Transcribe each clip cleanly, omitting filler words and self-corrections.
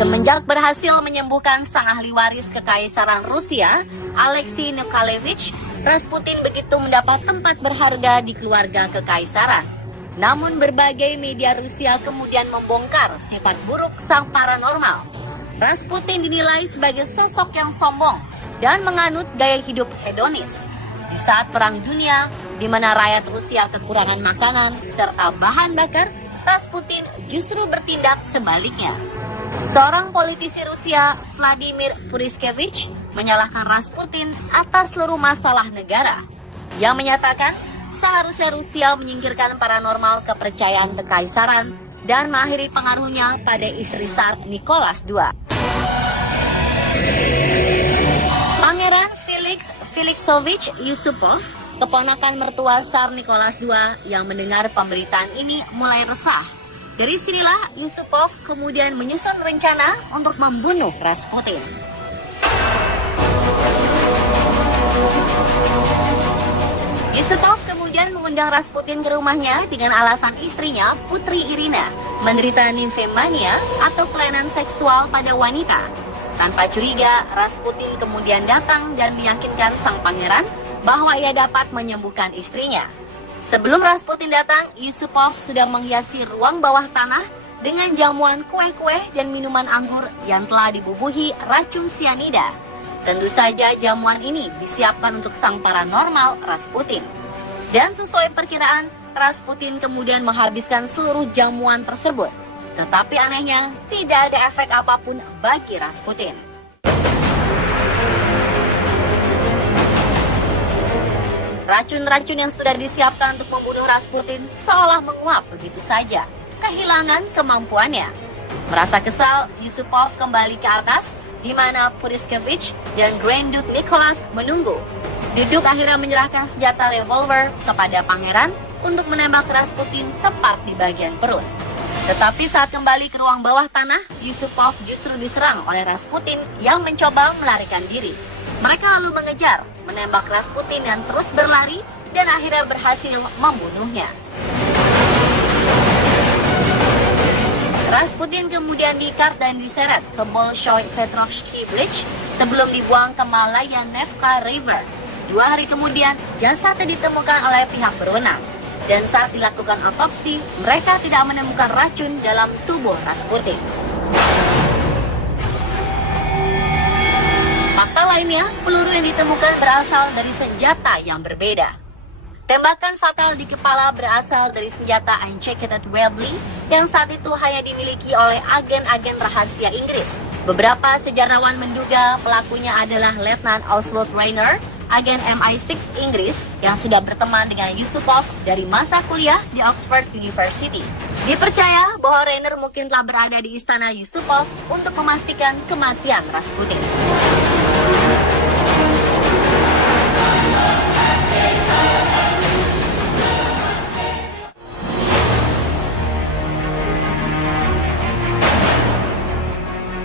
Semenjak berhasil menyembuhkan sang ahli waris kekaisaran Rusia, Alexei Nikolaevich, Rasputin begitu mendapat tempat berharga di keluarga kekaisaran. Namun berbagai media Rusia kemudian membongkar sifat buruk sang paranormal. Rasputin dinilai sebagai sosok yang sombong dan menganut gaya hidup hedonis. Di saat Perang Dunia, di mana rakyat Rusia kekurangan makanan serta bahan bakar, Rasputin justru bertindak sebaliknya. Seorang politisi Rusia, Vladimir Puriskevich, menyalahkan Rasputin atas seluruh masalah negara. Yang menyatakan seharusnya Rusia menyingkirkan paranormal kepercayaan kekaisaran dan mengakhiri pengaruhnya pada istri Tsar Nicholas II. Pangeran Felix Felixovich Yusupov, keponakan mertua Tsar Nicholas II yang mendengar pemberitaan ini mulai resah. Dari sinilah Yusupov kemudian menyusun rencana untuk membunuh Rasputin. Yusupov kemudian mengundang Rasputin ke rumahnya dengan alasan istrinya, Putri Irina, menderita nymphomania atau kelainan seksual pada wanita. Tanpa curiga, Rasputin kemudian datang dan meyakinkan sang pangeran bahwa ia dapat menyembuhkan istrinya. Sebelum Rasputin datang, Yusupov sudah menghiasi ruang bawah tanah dengan jamuan kue-kue dan minuman anggur yang telah dibubuhi racun sianida. Tentu saja jamuan ini disiapkan untuk sang paranormal Rasputin. Dan sesuai perkiraan, Rasputin kemudian menghabiskan seluruh jamuan tersebut. Tetapi anehnya, tidak ada efek apapun bagi Rasputin. Racun-racun yang sudah disiapkan untuk membunuh Rasputin seolah menguap begitu saja, kehilangan kemampuannya. Merasa kesal, Yusupov kembali ke atas, di mana Puriskevich dan Grand Duke Nicholas menunggu. Duduk akhirnya menyerahkan senjata revolver kepada pangeran untuk menembak Rasputin tepat di bagian perut. Tetapi saat kembali ke ruang bawah tanah, Yusupov justru diserang oleh Rasputin yang mencoba melarikan diri. Mereka lalu mengejar, menembak Rasputin dan terus berlari dan akhirnya berhasil membunuhnya. Rasputin kemudian diikat dan diseret ke Bolshoi Petrovsky Bridge sebelum dibuang ke Malaya Nevka River. 2 hari kemudian, jasadnya ditemukan oleh pihak berwenang. Dan saat dilakukan otopsi, mereka tidak menemukan racun dalam tubuh Rasputin. Fakta lainnya, peluru yang ditemukan berasal dari senjata yang berbeda. Tembakan fatal di kepala berasal dari senjata Unchecked Webley yang saat itu hanya dimiliki oleh agen-agen rahasia Inggris. Beberapa sejarawan menduga pelakunya adalah Letnan Oswald Rayner, agen MI6 Inggris yang sudah berteman dengan Yusupov dari masa kuliah di Oxford University. Dipercaya bahwa Rayner mungkin telah berada di istana Yusupov untuk memastikan kematian Rasputin.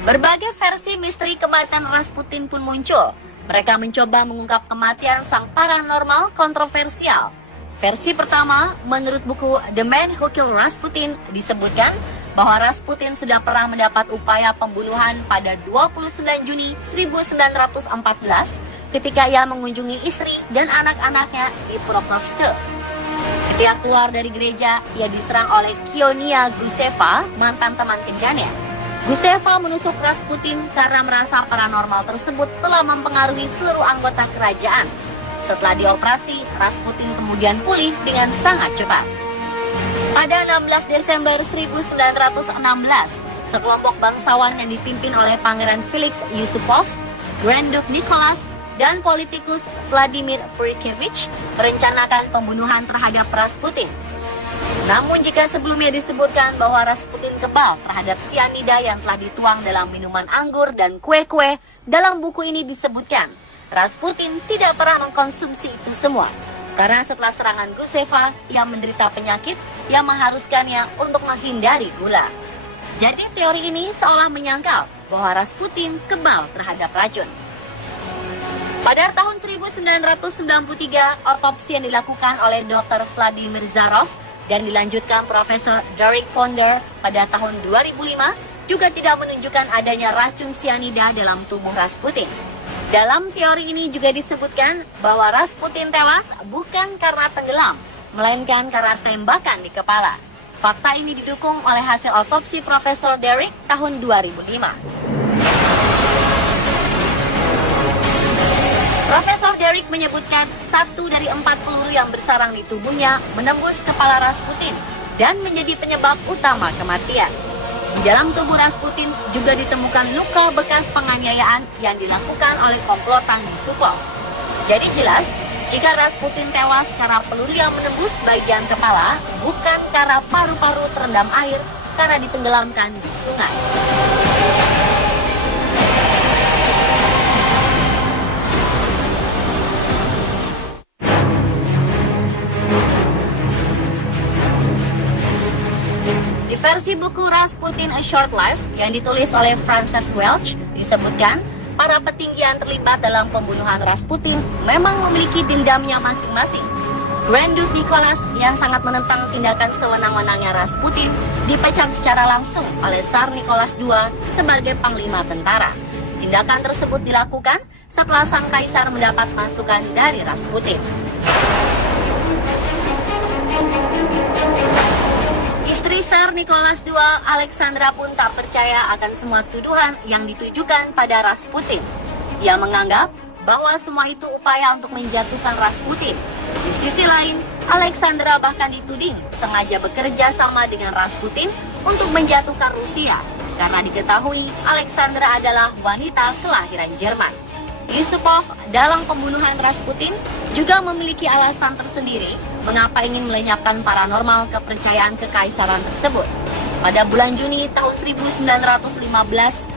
Berbagai versi misteri kematian Rasputin pun muncul. Mereka mencoba mengungkap kematian sang paranormal kontroversial. Versi pertama, menurut buku The Man Who Killed Rasputin, disebutkan bahwa Rasputin sudah pernah mendapat upaya pembunuhan pada 29 Juni 1914 ketika ia mengunjungi istri dan anak-anaknya di Pokrovsk. Ketika keluar dari gereja, ia diserang oleh Kionia Guseva, mantan teman kencannya. Guseva menusuk Rasputin karena merasa paranormal tersebut telah mempengaruhi seluruh anggota kerajaan. Setelah dioperasi, Rasputin kemudian pulih dengan sangat cepat. Pada 16 Desember 1916, sekelompok bangsawan yang dipimpin oleh Pangeran Felix Yusupov, Grand Duke Nicholas, dan politikus Vladimir Puriskevich merencanakan pembunuhan terhadap Rasputin. Namun jika sebelumnya disebutkan bahwa Rasputin kebal terhadap sianida yang telah dituang dalam minuman anggur dan kue-kue, dalam buku ini disebutkan Rasputin tidak pernah mengkonsumsi itu semua. Karena setelah serangan Guseva, ia menderita penyakit yang mengharuskannya untuk menghindari gula. Jadi teori ini seolah menyangkal bahwa Rasputin kebal terhadap racun. Pada tahun 1993, otopsi yang dilakukan oleh Dr. Vladimir Zarov dan dilanjutkan Profesor Derek Ponder pada tahun 2005 juga tidak menunjukkan adanya racun sianida dalam tubuh Rasputin. Dalam teori ini juga disebutkan bahwa Rasputin tewas bukan karena tenggelam, melainkan karena tembakan di kepala. Fakta ini didukung oleh hasil otopsi Profesor Derrick tahun 2005. Profesor Derrick menyebutkan 1 dari 4 peluru yang bersarang di tubuhnya menembus kepala Rasputin dan menjadi penyebab utama kematian. Di dalam tubuh Rasputin juga ditemukan luka bekas penganiayaan yang dilakukan oleh komplotan Yusupov. Jadi jelas, jika Rasputin tewas karena peluru yang menembus bagian kepala, bukan karena paru-paru terendam air karena ditenggelamkan di sungai. Di versi buku Rasputin A Short Life yang ditulis oleh Frances Welch, disebutkan para petinggi yang terlibat dalam pembunuhan Rasputin memang memiliki dendamnya masing-masing. Grand Duke Nicholas yang sangat menentang tindakan sewenang-wenangnya Rasputin dipecat secara langsung oleh Tsar Nicholas II sebagai panglima tentara. Tindakan tersebut dilakukan setelah sang kaisar mendapat masukan dari Rasputin. Istri Tsar Nicholas II, Alexandra pun tak percaya akan semua tuduhan yang ditujukan pada Rasputin. Ia menganggap bahwa semua itu upaya untuk menjatuhkan Rasputin. Di sisi lain, Alexandra bahkan dituding sengaja bekerja sama dengan Rasputin untuk menjatuhkan Rusia, karena diketahui Alexandra adalah wanita kelahiran Jerman. Yusupov dalam pembunuhan Rasputin juga memiliki alasan tersendiri mengapa ingin melenyapkan paranormal kepercayaan kekaisaran tersebut. Pada bulan Juni tahun 1915,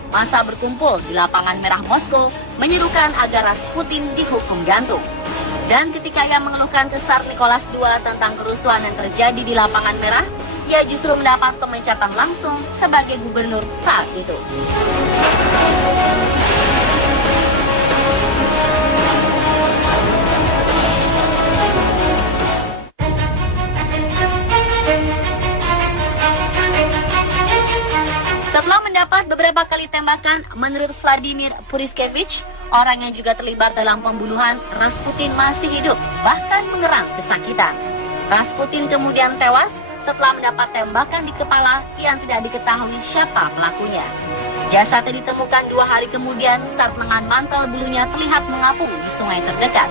massa berkumpul di Lapangan Merah Moskow menyerukan agar Rasputin dihukum gantung. Dan ketika ia mengeluhkan ke Tsar Nicholas II tentang kerusuhan yang terjadi di Lapangan Merah, ia justru mendapat pemecatan langsung sebagai gubernur saat itu. Setelah mendapat beberapa kali tembakan, menurut Vladimir Puriskevich, orang yang juga terlibat dalam pembunuhan, Rasputin masih hidup, bahkan mengerang kesakitan. Rasputin kemudian tewas setelah mendapat tembakan di kepala yang tidak diketahui siapa pelakunya. Jasadnya ditemukan 2 hari kemudian saat lengan mantel bulunya terlihat mengapung di sungai terdekat.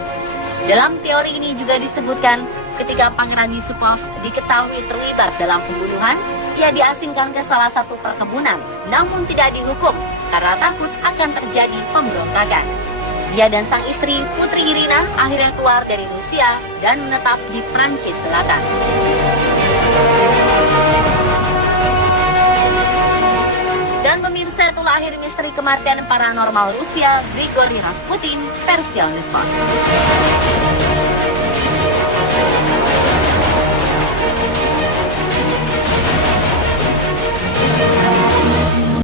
Dalam teori ini juga disebutkan ketika Pangeran Yusupov diketahui terlibat dalam pembunuhan, ia diasingkan ke salah satu perkebunan, namun tidak dihukum karena takut akan terjadi pemberontakan. Dia dan sang istri, Putri Irina, akhirnya keluar dari Rusia dan menetap di Prancis Selatan. Dan pemirsa, itulah akhir misteri kematian paranormal Rusia, Grigory Rasputin, versi On The Spot.